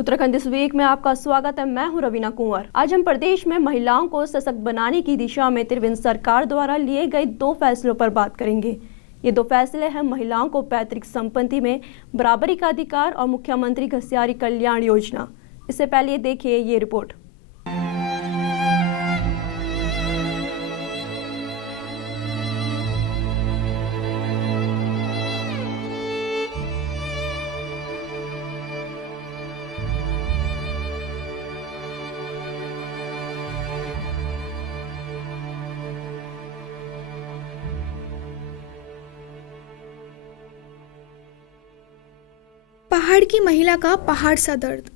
Uttarakhand this week में आपका स्वागत है। मैं हूं रवीना कुंवर। आज हम प्रदेश में महिलाओं को सशक्त बनाने की दिशा में त्रिवेंद्र सरकार द्वारा लिए गए 2 फैसलों पर बात करेंगे। ये 2 फैसले हैं महिलाओं को पैतृक संपत्ति में बराबरी का अधिकार और मुख्यमंत्री घसियारी कल्याण योजना। इससे पहले देखिए ये रिपोर्ट। पहाड़ की महिला का पहाड़ सा दर्द।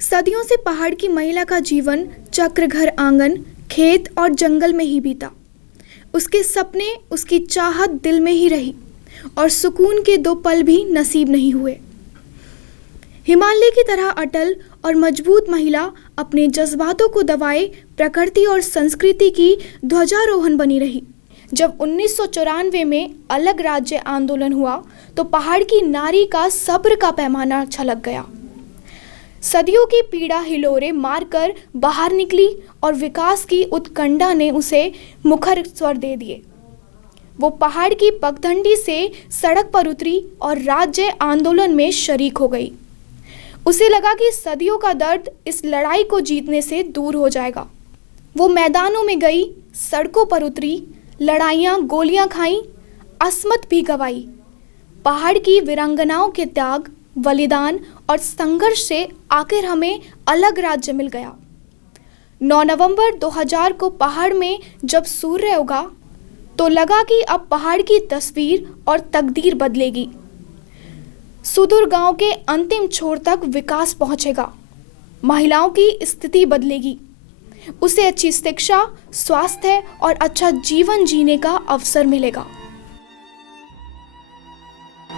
सदियों से पहाड़ की महिला का जीवन चक्र घर आंगन, खेत और जंगल में ही बीता। उसके सपने, उसकी चाहत दिल में ही रही और सुकून के 2 पल भी नसीब नहीं हुए। हिमालय की तरह अटल और मजबूत महिला अपने जज्बातों को दबाए प्रकृति और संस्कृति की ध्वजारोहण बनी रही। जब 1994 में अलग राज्य आंदोलन हुआ तो पहाड़ की नारी का सब्र का पैमाना छलक गया। सदियों की पीड़ा हिलोरे मारकर बाहर निकली और विकास की उत्कंठा ने उसे मुखर स्वर दे दिए। वो पहाड़ की पगडंडी से सड़क पर उतरी और राज्य आंदोलन में शरीक हो गई। उसे लगा कि सदियों का दर्द इस लड़ाई को जीतने से दूर हो जाएगा। वो मैदानों में गई, सड़कों पर उतरी, लड़ाइयाँ गोलियां खाईं, असमत भी गवाई। पहाड़ की वीरांगनाओं के त्याग, बलिदान और संघर्ष से आखिर हमें अलग राज्य मिल गया। 9 नवंबर 2000 को पहाड़ में जब सूर्य उगा तो लगा कि अब पहाड़ की तस्वीर और तकदीर बदलेगी। सुदूर गांव के अंतिम छोर तक विकास पहुंचेगा। महिलाओं की स्थिति बदलेगी। उसे अच्छी शिक्षा, स्वास्थ्य और अच्छा जीवन जीने का अवसर मिलेगा।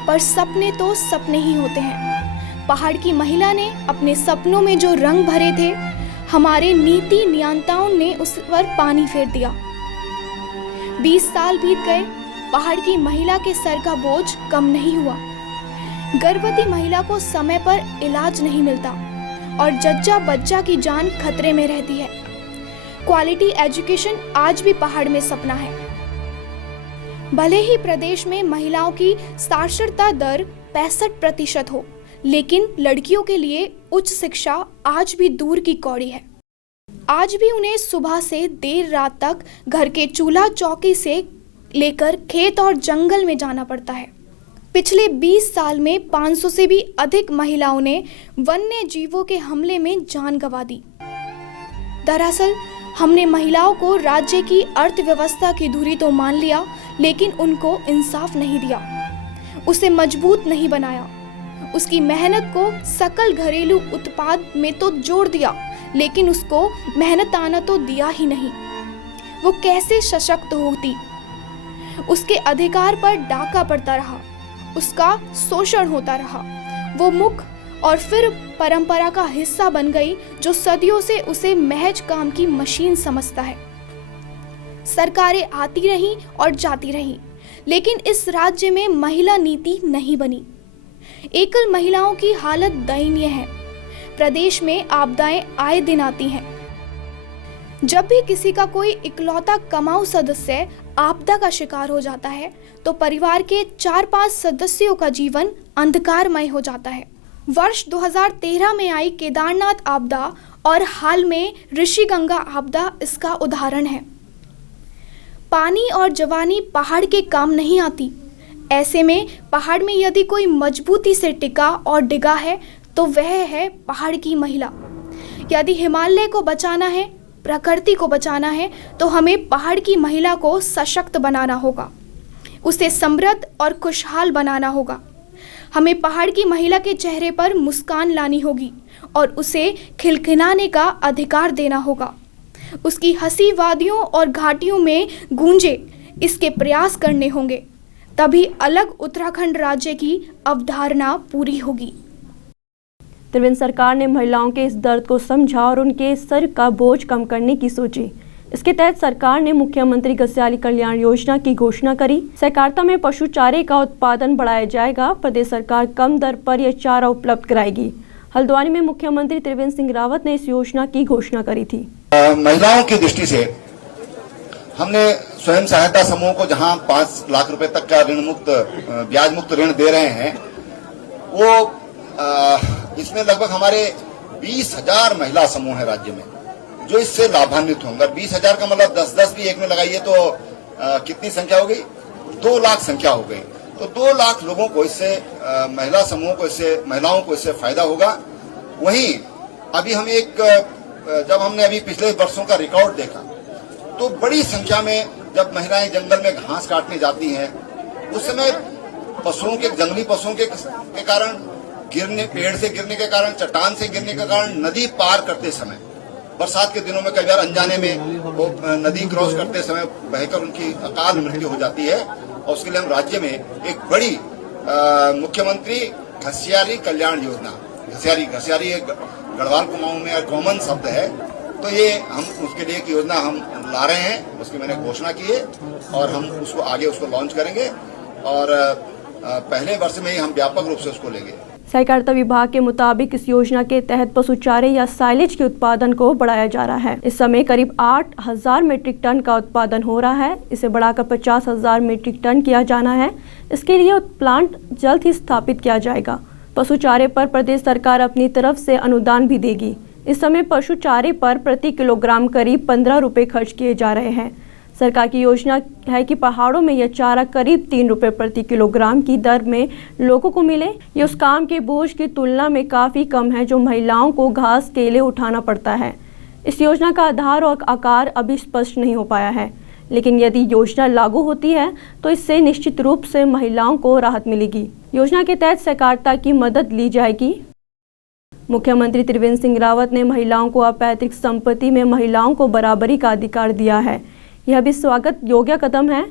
पर सपने तो सपने ही होते हैं। पहाड़ की महिला ने अपने सपनों में जो रंग भरे थे, हमारे नीति नियंताओं ने उस पर पानी फेर दिया। 20 साल बीत गए, पहाड़ की महिला के सर का बोझ कम नहीं हुआ। गर्भवती महिला को समय पर इलाज नहीं मिलता और जच्चा बच्चा की जान खतरे में रहती है। क्वालिटी एजुकेशन आज भी पहाड़ में सपना है। भले ही प्रदेश में महिलाओं की साक्षरता दर 65% हो, लेकिन लड़कियों के लिए उच्च शिक्षा आज भी दूर की कौड़ी है। आज भी उन्हें सुबह से देर रात तक घर के चूल्हा चौकी से लेकर खेत और जंगल में जाना पड़ता है। पिछले 20 साल में 500 से भी अधिक महिलाओं ने वन्य जीवों के हमले में जान गंवा दी। दरअसल हमने महिलाओं को राज्य की अर्थव्यवस्था की धुरी तो मान लिया, लेकिन उनको इंसाफ नहीं दिया, उसे मजबूत नहीं बनाया। उसकी मेहनत को सकल घरेलू उत्पाद में तो जोड़ दिया, लेकिन उसको मेहनत आना तो दिया ही नहीं। वो कैसे सशक्त होती? उसके अधिकार पर डाका पड़ता रहा, उसका शोषण होता रहा। वो मुख और फिर परंपरा का हिस्सा बन गई, जो सदियों से उसे महज काम की मशीन समझता है। सरकारें आती रहीं और जाती रहीं, लेकिन इस राज्य में महिला नीति नहीं बनी। एकल महिलाओं की हालत दयनीय है। प्रदेश में आपदाएं आए दिन आती हैं। जब भी किसी का कोई इकलौता कमाऊ सदस्य आपदा का शिकार हो जाता है तो परिवार के 4-5 सदस्यों का जीवन अंधकारमय हो जाता है। वर्ष 2013 में आई केदारनाथ आपदा और हाल में ऋषिगंगा आपदा इसका उदाहरण है। पानी और जवानी पहाड़ के काम नहीं आती। ऐसे में पहाड़ में यदि कोई मजबूती से टिका और डिगा है तो वह है पहाड़ की महिला। यदि हिमालय को बचाना है, प्रकृति को बचाना है, तो हमें पहाड़ की महिला को सशक्त बनाना होगा, उसे समृद्ध और खुशहाल बनाना होगा। हमें पहाड़ की महिला के चेहरे पर मुस्कान लानी होगी और उसे खिलखिलाने का अधिकार देना होगा। उसकी हंसी वादियों और घाटियों में गूंजे, इसके प्रयास करने होंगे, तभी अलग उत्तराखंड राज्य की अवधारणा पूरी होगी। त्रिवेंद्र सरकार ने महिलाओं के इस दर्द को समझा और उनके सर का बोझ कम करने की सोची। इसके तहत सरकार ने मुख्यमंत्री घसियारी कल्याण योजना की घोषणा करी। सहकारिता में पशु चारे का उत्पादन बढ़ाया जाएगा। प्रदेश सरकार कम दर पर यह चारा उपलब्ध कराएगी। हल्द्वानी में मुख्यमंत्री त्रिवेंद्र सिंह रावत ने इस योजना की घोषणा करी थी। महिलाओं की दृष्टि से हमने स्वयं सहायता समूह को जहां 5 लाख रुपए तक का ऋण मुक्त ब्याज मुक्त ऋण दे रहे हैं, वो इसमें लगभग हमारे 20,000 महिला समूह है राज्य में जो इससे लाभान्वित होंगे। 20,000 का मतलब 10-10 भी एक में लगाइए तो कितनी संख्या हो गई? 2 लाख संख्या हो गई। तो 2 लाख लोगों को इससे महिला समूह को इससे महिलाओं को इससे फायदा होगा। वहीं अभी हम जब हमने अभी पिछले वर्षों का रिकॉर्ड देखा तो बड़ी संख्या में जब महिलाएं जंगल में घास काटने जाती हैं, उस समय जंगली पशुओं के कारण पेड़ से गिरने के कारण, चट्टान से गिरने के कारण नदी पार करते समय, बरसात के दिनों में कई बार अनजाने में वो नदी क्रॉस करते समय बहकर उनकी अकाल मृत्यु हो जाती है। और उसके लिए हम राज्य में एक बड़ी मुख्यमंत्री घसियारी कल्याण योजना, घसियारी एक गढ़वाल कुमाऊं में कॉमन शब्द है, तो ये हम उसके लिए एक योजना हम ला रहे हैं, उसकी मैंने घोषणा की है और हम उसको आगे लॉन्च करेंगे और पहले वर्ष में ही हम व्यापक रूप से उसको लेंगे। सहकारिता विभाग के मुताबिक इस योजना के तहत पशु चारे या साइलेज के उत्पादन को बढ़ाया जा रहा है। इस समय करीब 8,000 मीट्रिक टन का उत्पादन हो रहा है। इसे बढ़ाकर 50,000 मीट्रिक टन किया जाना है। इसके लिए प्लांट जल्द ही स्थापित किया जाएगा। पशु चारे पर प्रदेश सरकार अपनी तरफ से अनुदान भी देगी। इस समय पशु चारे पर प्रति किलोग्राम करीब 15 रुपये खर्च किए जा रहे हैं। सरकार की योजना है कि पहाड़ों में यह चारा करीब 3 रुपये प्रति किलोग्राम की दर में लोगों को मिले। ये उस काम के बोझ की तुलना में काफ़ी कम है जो महिलाओं को घास केले उठाना पड़ता है। इस योजना का आधार और आकार अभी स्पष्ट नहीं हो पाया है, लेकिन यदि योजना लागू होती है तो इससे निश्चित रूप से महिलाओं को राहत मिलेगी। योजना के तहत सहकारिता की मदद ली जाएगी। मुख्यमंत्री त्रिवेंद्र सिंह रावत ने महिलाओं को अपैतृक संपत्ति में महिलाओं को बराबरी का अधिकार दिया है। यह भी स्वागत योग्य कदम है।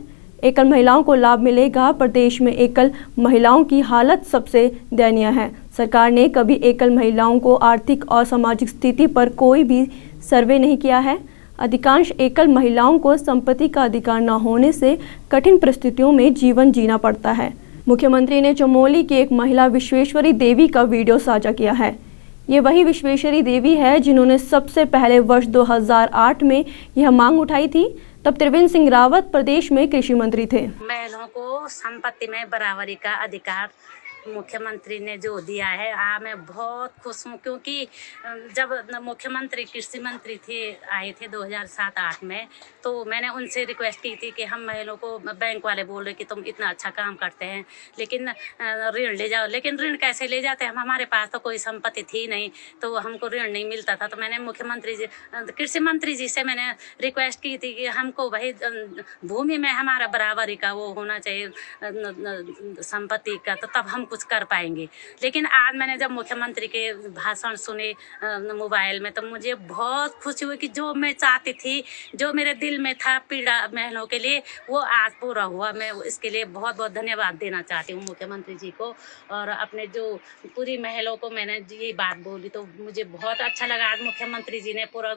एकल महिलाओं को लाभ मिलेगा। प्रदेश में एकल महिलाओं की हालत सबसे दयनीय है। सरकार ने कभी एकल महिलाओं को आर्थिक और सामाजिक स्थिति पर कोई भी सर्वे नहीं किया है। अधिकांश एकल महिलाओं को संपत्ति का अधिकार न होने से कठिन परिस्थितियों में जीवन जीना पड़ता है। मुख्यमंत्री ने चमोली की एक महिला विश्वेश्वरी देवी का वीडियो साझा किया है। ये वही विश्वेश्वरी देवी है जिन्होंने सबसे पहले वर्ष 2008 में यह मांग उठाई थी। तब त्रिवेंद्र सिंह रावत प्रदेश में कृषि मंत्री थे। महिलाओं को संपत्ति में बराबरी का अधिकार मुख्यमंत्री ने जो दिया है, मैं बहुत खुश हूँ, क्योंकि जब मुख्यमंत्री कृषि मंत्री आए थे 2007-8 में, तो मैंने उनसे रिक्वेस्ट की थी कि हम महिलाओं को, बैंक वाले बोल रहे कि तुम इतना अच्छा काम करते हैं लेकिन ऋण ले जाओ, लेकिन ऋण कैसे ले जाते हैं, हमारे पास तो कोई संपत्ति थी नहीं, तो हमको ऋण नहीं मिलता था। तो मैंने मुख्यमंत्री जी, कृषि मंत्री जी से मैंने रिक्वेस्ट की थी कि हमको भाई भूमि में हमारा बराबरी का वो होना चाहिए, संपत्ति का, तो तब हम कुछ कर पाएंगे। लेकिन आज मैंने जब मुख्यमंत्री के भाषण सुने मोबाइल में, तो मुझे बहुत खुशी हुई कि जो मैं चाहती थी, जो मेरे दिल में था पीड़ा महिलाओं के लिए, वो आज पूरा हुआ। मैं इसके लिए बहुत बहुत धन्यवाद देना चाहती हूँ मुख्यमंत्री जी को, और अपने जो पूरी महिलाओं को मैंने ये बात बोली तो मुझे बहुत अच्छा लगा। आज मुख्यमंत्री जी ने पूरा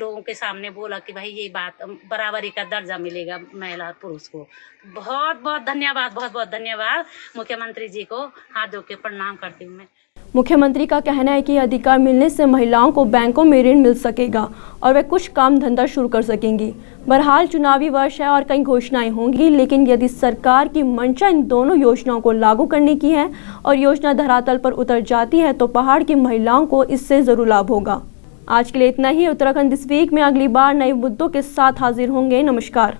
लोगों के सामने बोला कि भाई ये बात बराबरी का दर्जा मिलेगा महिला पुरुष को। बहुत बहुत धन्यवाद, बहुत बहुत धन्यवाद मुख्यमंत्री जी को, हाथ धो के प्रणाम करती हूँ मैं। मुख्यमंत्री का कहना है कि अधिकार मिलने से महिलाओं को बैंकों में ऋण मिल सकेगा और वे कुछ काम धंधा शुरू कर सकेंगी। बहरहाल चुनावी वर्ष है और कई घोषणाएं होंगी, लेकिन यदि सरकार की मंशा इन दोनों योजनाओं को लागू करने की है और योजना धरातल पर उतर जाती है तो पहाड़ की महिलाओं को इससे जरूर लाभ होगा। आज के लिए इतना ही। उत्तराखंड दिस वीक में अगली बार नए मुद्दों के साथ हाजिर होंगे। नमस्कार।